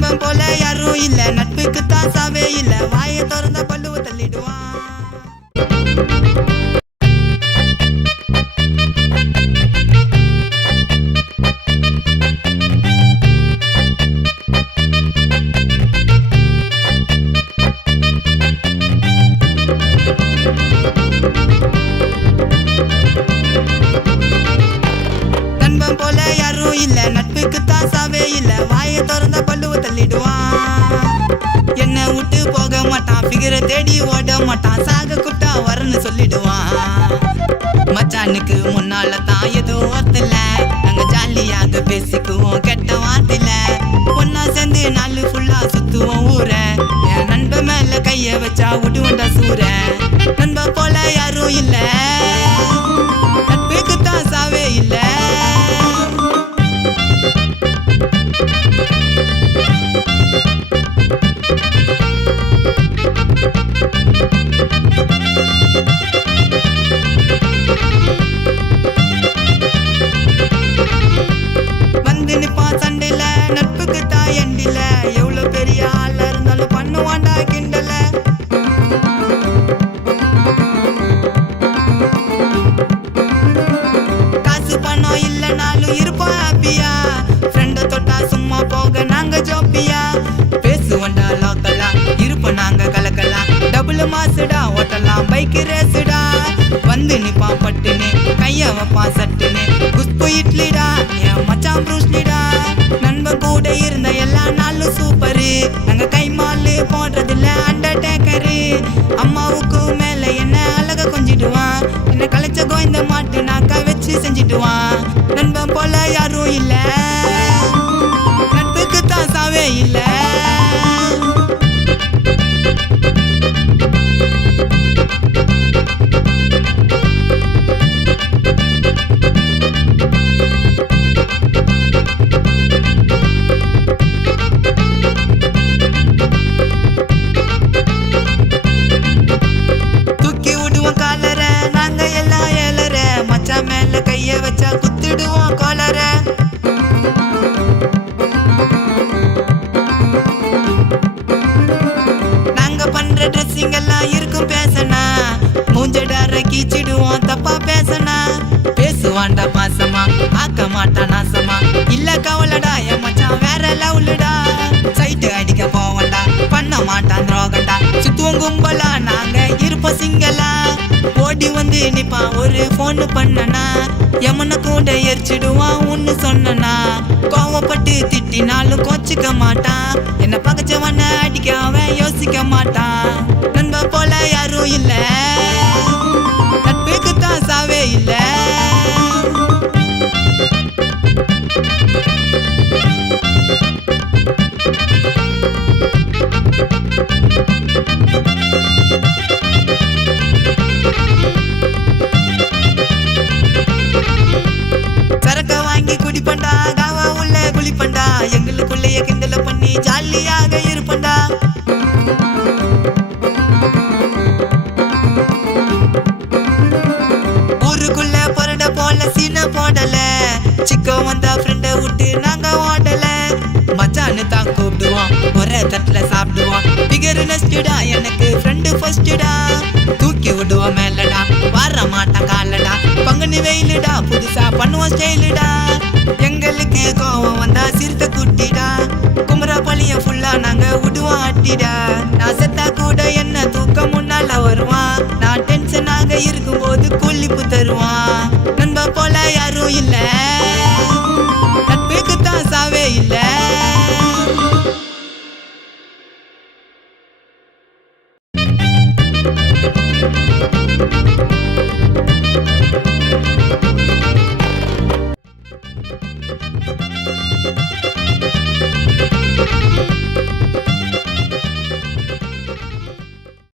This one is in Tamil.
நண்பன் போல யாரும் இல்ல, நட்புக்கு தான் சாவே இல்ல, வாயை திறந்த பல்லுவ தள்ளிடுவான். நண்பன் போல யாரும் இல்ல, நட்புக்கு தான் சாவே இல்ல, வாயை திறந்த பல்லுவ தள்ளிடுவான். என்ன விட்டு போக மாட்டான், ஃபிகரை தேடி ஓட மாட்டான், சாக குட்டா வரன்னு சொல்லிடுவான். மச்சானுக்கு முன்னால தான் எதுவும் வரல, நாங்க ஜாலியாக பேசிக்குவோம் கெட்ட வார்த்தையில, ஒன்னா சேர்ந்து நாலு ஃபுல்லா சுத்துவோம் ஊர, என் நண்பன் மேல கைய வச்சா விடுவோண்டா சூர. நண்பன் போல யாரும் இல்ல, நட்புக்கு தான் சாவே இல்ல. வந்து நிப்பான் சண்டையில, நட்புக்கு தான் எண்டில, எவ்வளவு பெரிய ஆளா இருந்தாலும் பண்ணுவாண்டா கிண்டல. காசு பணம் இல்லனாலும் இருப்போம் ஹாப்பியா, ஃப்ரெண்ட தொட்டா சும்மா போக நாங்க ஜோப்பியா, பேசுவோண்டா லோக்கலா இருப்போம் நாங்க கலக்கலா, டபுள் மாசுடா ஓட்டலாம் பைக் ரேசுடா. வந்து நிப்பான் பட்டுன்னு கைய வைப்பான் சட்டுன்னு, குஸ்பு இட்லிடா என் மச்சான் ப்ரூஸ்லிடா. நண்பன் கூட இருந்த எல்லா நாளும் சூப்பரு, நாங்க கை மாலு போடுறதில்ல அண்டர்டேக்கரு. அம்மாவுக்கு மேல என்ன அழக கொஞ்சிடுவான், என்ன கலைச்ச கோயந்த மாட்டு நாக்கா வச்சு செஞ்சிடுவான். நண்பன் போல யாரும் இல்ல, நட்புக்கு தான் சாவே இல்ல. தூக்கி விடுவோம் காலர, நாங்க எல்லாம் ஏலர, மச்சான் மேல கைய வச்சா குத்திடுவோம் காலர. நாங்க பண்ற ட்ரெஸ்ஸிங் எல்லாம் இருக்கும் பேசனா, மூஞ்சடார கீச்சிடுவோம் தப்பா பேசனா. பேசுவாண்டா பாசமா ஆக்க மாட்டான் நாசமா, இல்ல கவலடா என் மச்சான் வேற லவ்லுடா. சைட்டு அடிக்க போவண்டா பண்ண மாட்டான் துரோகண்டா, சுத்துவோம் கும்பலா நாங்க இருப்போம் சிங்களா. ஓடி வந்து நிப்பான் ஒரு போன் பண்ணனா, எமனை கூட எரிச்சிடுவான் ஒன்னு சொன்னா. கோவப்பட்டு திட்டினாலும் கோச்சிக்க மாட்டான், என்ன பகச்சவன அடிக்க அவன் யோசிக்க மாட்டான். நண்பன் போல யாரும் இல்ல, நட்புக்கு தான் சாவே இல்ல. சரக்க வாங்கி குடிப்பண்டா, காவா உள்ள குளிப்பண்டா, எங்களுக்குள்ளேயே கிண்டல பண்ணி ஜாலியாக இருப்பண்டா. ஊருக்குள்ள பொருட போல சீன போடல, சிக்கம் வந்தா ஃப்ரெண்ட விட்டு நாங்க ஓடல. மச்சான்னு தான் கூப்பிடுவோம் ஒரே தட்டுல சாப்பிடுவோம், பிகர் நெஸ்டுடா எனக்கு ஃப்ரெண்டு ஃபர்ஸ்டுடா. தூக்கி விடுவோம் மேலடா வர மாட்டான் காலடா, பங்குனி வெயிலுடா புதுசா பண்ணுவோம் ஸ்டைலுடா. எங்களுக்கு கோவம் வந்தா சிறுத்த குட்டிடா, குமரா பழிய ஃபுல்லா நாங்க விடுவோம் அட்டிடா. நான் செத்தா கூட என்ன தூக்கம் முன்னால வருவான், நான் டென்ஷனாக இருக்கும்போது கூலிப்பு தருவான். நண்பன் போல யாரும் இல்ல, நட்புக்கு தான் சாவே இல்ல.